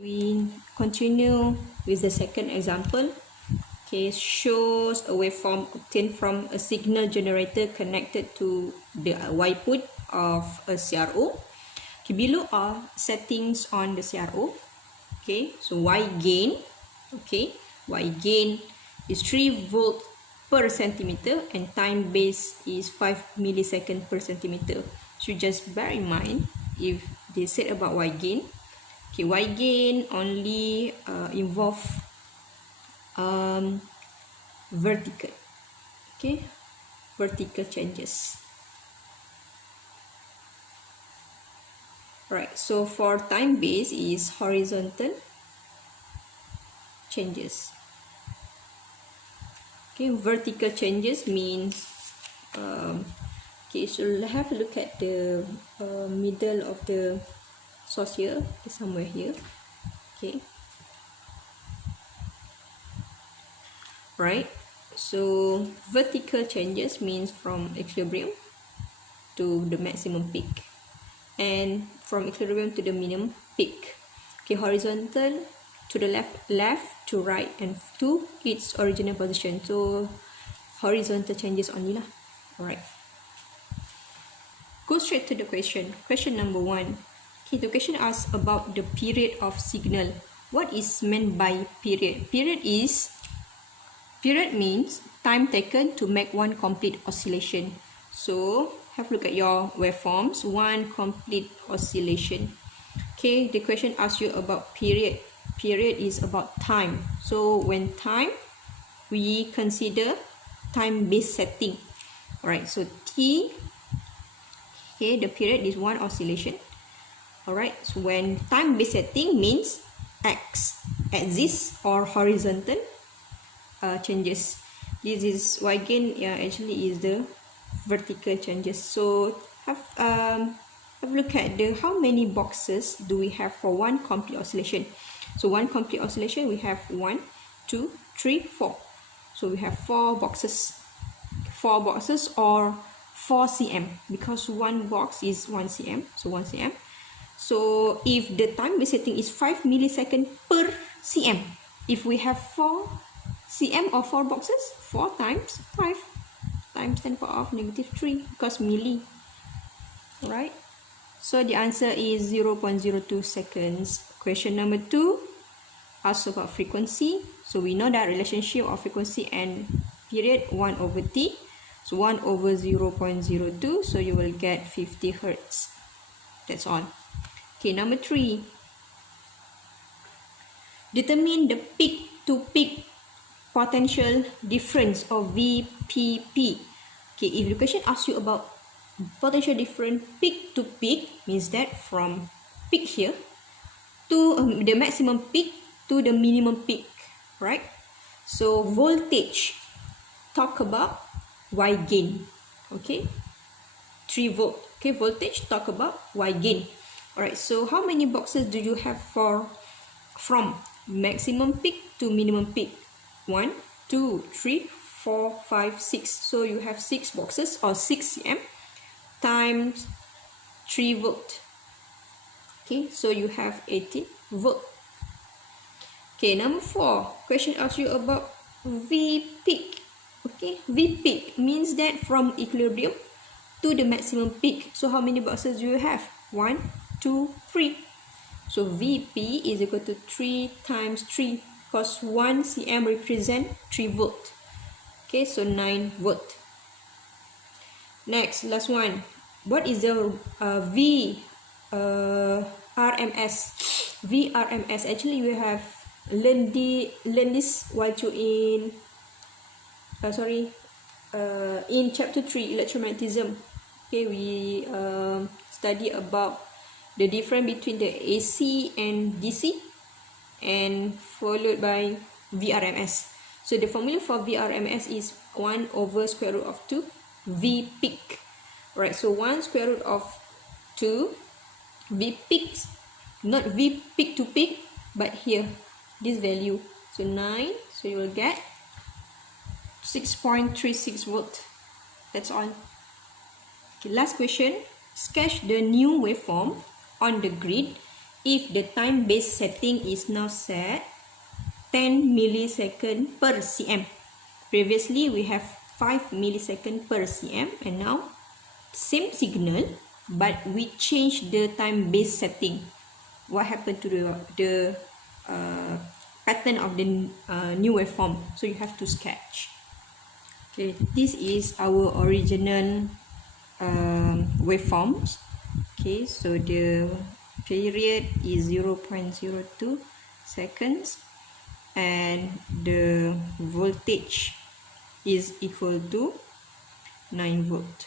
We continue with the second example. Okay, shows a waveform obtained from a signal generator connected to the output of a CRO. Okay, below are settings on the CRO. Okay, so Y gain. Okay, Y gain is 3 volt per centimeter and time base is 5 millisecond per centimeter. So just bear in mind if they said about Y gain. Okay, Y gain only involve vertical. Okay, vertical changes. Right, so for time base is horizontal changes. Okay, vertical changes means okay, so have a look at the middle of the source here, somewhere here. Okay, right, so vertical changes means from equilibrium to the maximum peak and from equilibrium to the minimum peak. Okay, horizontal to the left to right and to its original position. So horizontal changes only lah. Alright, go straight to the question. Question number 1. Okay, the question asks about the period of signal. What is meant by period? Period means time taken to make one complete oscillation. So have a look at your waveforms. One complete oscillation. Okay, the question asks you about period. Period is about time. So when time, we consider time base setting. Alright, so T, okay, the period is one oscillation. Alright, so when time base setting means X, axis or horizontal changes. This is Y gain, actually is the vertical changes. So have a look at the how many boxes do we have for one complete oscillation. So one complete oscillation we have 1, 2, 3, 4. So we have 4 boxes. 4 boxes or 4 cm because one box is 1 cm. So 1 cm. So if the time base setting is 5 millisecond per cm, if we have 4 cm or 4 boxes, 4 times 5 times 10 power of negative 3 because milli. Right? So the answer is 0.02 seconds. Question number 2 asks about frequency. So we know that relationship of frequency and period 1 over t. So 1 over 0.02. So you will get 50 hertz. That's all. Okay, number 3. Determine the peak to peak potential difference of VPP. Okay, if the question asks you about potential difference peak to peak, means that from peak here to the maximum peak to the minimum peak, right? So voltage, talk about Y gain. Okay, 3 volt. Okay, voltage, talk about Y gain. Alright, so how many boxes do you have for from maximum peak to minimum peak? 1, 2, 3, 4, 5, 6. So you have 6 boxes or 6 cm times 3 volt. Okay, so you have 18 volt. Okay, number 4. Question asks you about V peak. Okay, V peak means that from equilibrium to the maximum peak. So how many boxes do you have? 1, 2, 3. So Vp is equal to 3 times 3 because 1 cm represent 3 volt. Okay, so 9 volt. Next, last one. What is the RMS? VRMS. Actually, we have learned this while you in in chapter 3 electromagnetism. Okay, we study about the difference between the AC and DC and followed by VRMS. So the formula for VRMS is 1 over square root of 2 V peak. Right, so 1 square root of 2 V peaks, not V peak to peak, but here, this value. So 9, so you will get 6.36 volt. That's all. Okay, last question. Sketch the new waveform on the grid if the time base setting is now set 10 millisecond per cm. Previously we have 5 millisecond per cm, and now same signal but we change the time base setting. What happened to the pattern of the new waveform? So you have to sketch. Okay, this is our original waveforms. Okay, so the period is 0.02 seconds and the voltage is equal to 9 volt,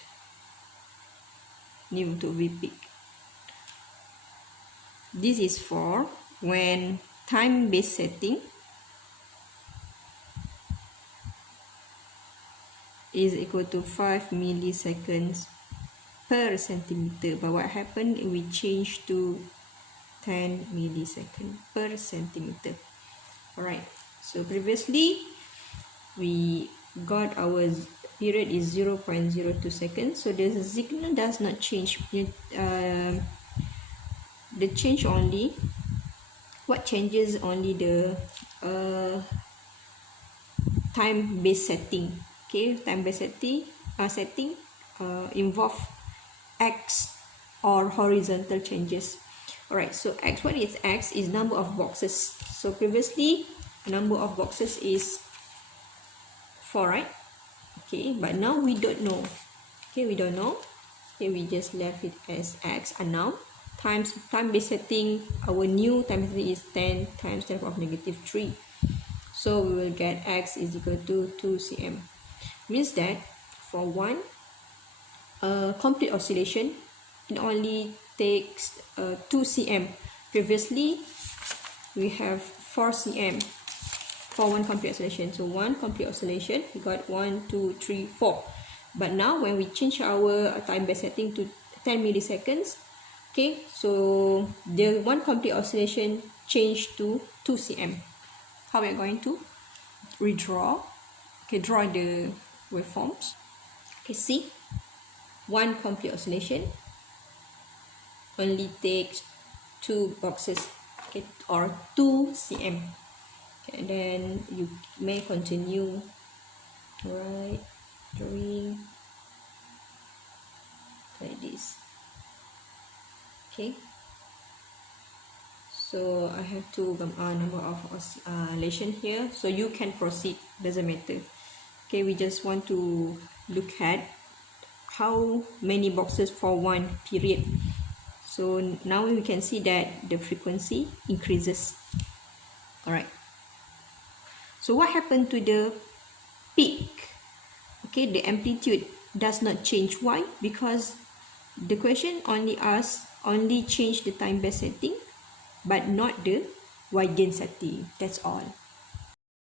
new to V peak. This is for when time base setting is equal to 5 milliseconds per centimeter. But what happened, we changed to 10 milliseconds per centimeter. Alright, so previously we got our period is 0.02 seconds, so the signal does not change. The change only, what changes only the time base setting. Okay, time base setting involve x or horizontal changes. Alright, so x, what is x? Is number of boxes. So previously number of boxes is 4, right? Okay, but now we don't know. Okay, we don't know. Okay, we just left it as x, and now times time base setting, our new time setting is 10 times 10 to the power of negative 3. So we will get x is equal to 2 cm. Means that for one complete oscillation, it only takes 2 cm. Previously we have 4 cm for one complete oscillation. So one complete oscillation, we got 1, 2, 3, 4. But now when we change our time base setting to 10 milliseconds, okay, so the one complete oscillation changed to 2 cm. How we are going to redraw? Okay, draw the waveforms. Okay, see, one complete oscillation only takes 2 boxes, okay, or 2 cm. Okay, and then you may continue, right, drawing like this. Okay, so I have two number of oscillation here, so you can proceed, doesn't matter. Okay, we just want to look at how many boxes for one period. So now we can see that the frequency increases. Alright, so what happened to the peak? Okay, the amplitude does not change. Why? Because the question only asks change the time base setting but not the wide gain setting. That's all.